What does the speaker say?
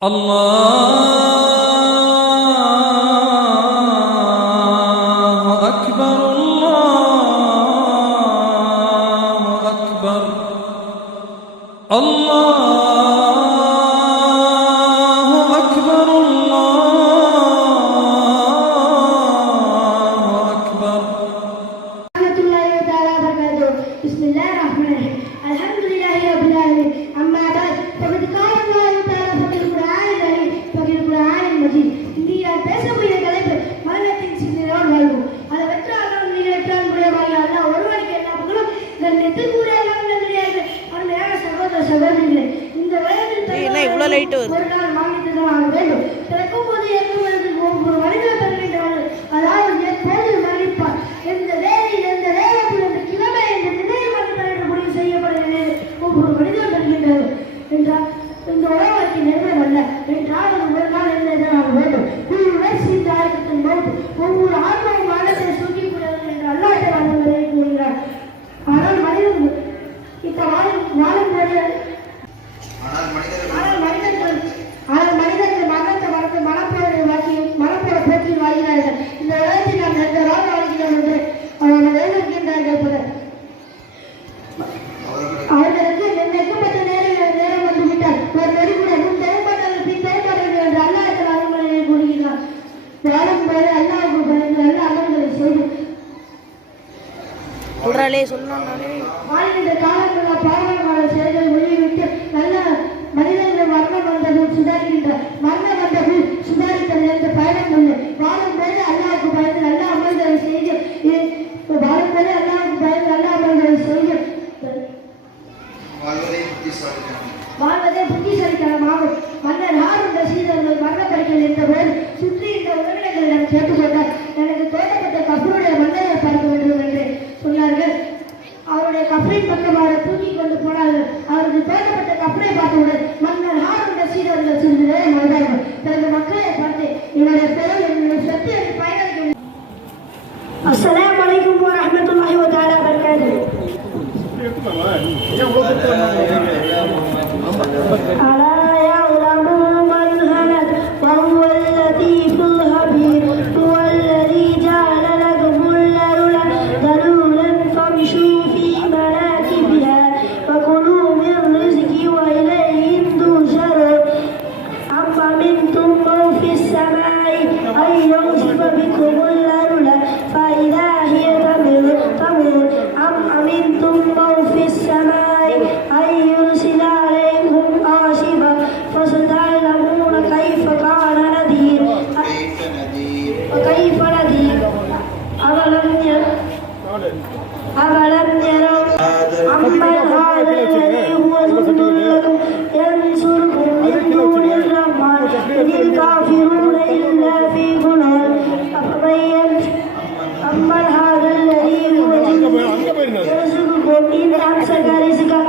الله أكبر الله أكبر الله أكبر الله أكبر. ورحمة الله تعالى وبركاته. بسم الله الرحمن الرحيم. الحمد لله رب العالمين. أما بعد فقد قال الله تعالى في القرآن الكريم وفي القرآن المجيد. இன்றைய பேசக்கூடிய தலைப்பு மரணத்தின் சிந்தனையோடு வாழ்வோம். அதை வெற்றாலும் நீரற்றான் முடியமாக அல்ல ஒருவனுக்கு எல்லா புகழும் இந்த நெற்றில் கூட எல்லாம் கிடையாது. அருமையான சகோதர சகோதரிகளே, இந்த வயதில் ஒரு நாள் மாநிலத்தான் ஆக வேண்டும். பிறக்கும் போது இறக்கும்போது ஒவ்வொரு மனிதர் பெறுகின்றவர்கள் அதாவது எப்போது மரணிப்பார், எந்த வேலையில் எந்த நேரத்தில் எந்த கிழமை எந்த நிலையில் மட்டும் முடிவு செய்யப்படுகிறது ஒவ்வொரு மனிதர் பெறுகின்றது என்றால் இந்த உலகத்தின் நிர்ணயம் அல்ல என்றால் ஒரு நாள் என்ன வேண்டும். ஒவ்வொரு ஆன்மாவும் ஆழத்தை சுருக்கிக் கொள்வது என்று அல்லாஹ் கூறுகிறார். ஆனால் மனிதர்கள் இப்ப வாழும் மனிதர்கள் மரணத்தை மறந்து மனப்போட போக்கில் வாழ்கிறார்கள். இந்த உலகத்தில் நாம் எந்த நாள் வாழ்கிறோம் என்று அவர்கள் எழுதுகின்றார்கள். அவர்களுக்கு நெருக்கப்பட்ட நேரம் வந்துவிட்டால் ஒரு நெருங்குட முன் தேவைப்பட்டவர்கள் பின் தேவைப்பட்டவர்கள் என்று அல்லாஹ் அலுவலனை கூறுகிறார். வாழும் போது அல்லாஹ்வுக்கு பயந்து நல்ல அமல்களை செய்து வாழ்கின்ற காலங்கள பாவமான செயல்கள் ஒளிவிட்டு நல்ல மனிதர்கள் மரணம் வந்ததும் சுதாரிக்கின்ற மரணம் வந்ததும் சுதாரித்தல் என்ற பயணம் உண்டு. வாழும் போது அல்லாஹ்வுக்கு பயந்து நல்ல அமல்களை செய்து வாழும் போது அல்லாஹ்வுக்கு பயந்து நல்ல அமல்களை செய்து வாழ்வதே புத்திசாலித்தனமாகும். மன்னர் ஹாரூன் ரஷீத் அவர்கள் மரணப்படுக்கையில் இருந்தபோது சுற்றி இந்த உறவினர்களிடம் கேட்டுக்கொண்டார். எனக்கு தோட்டப்பட்ட கபருடைய மன்னரை பார்க்க வேண்டும் என்று சொன்னார்கள். அவருடைய கபரின் பக்கமாக தூக்கி கொண்டு போனார்கள். அவருக்கு தோட்டப்பட்ட கபரை பார்த்தவுடன் மன்னர் ஹாரூன் ரஷீத் அவர்கள் சிறிது நேரம் வந்தார்கள். தனது மக்களை பார்த்து என்னுடைய பெயர் என்னுடைய சொத்து என்று பயனளிக்க. அஸ்ஸலாமு அலைக்கும் வரஹ்மத்துல்லாஹி வ தஆலா வபரகாத்துஹு. ألا يعلم من هلك وهو اللطيف الخبير هو الذي جعل لكم الأرض ذلولا فامشوا في مناكبها وكلوا من رزقه وإليه تحشرون أم أمنتم من في السماء أن يخسف بكم الأرض فإذا هي تمور أم أمنتم من في السماء أن يرسل عليكم حاصبا فستعلمون كيف كان نذير وكيف نذير أولم يروا أمن هذا الذي هو جند لكم ينصركم من دون الرحمن إن الكافرون إلا في ضلال أمن هذا الذي هو جند يرزقكم إن أمسك رزقه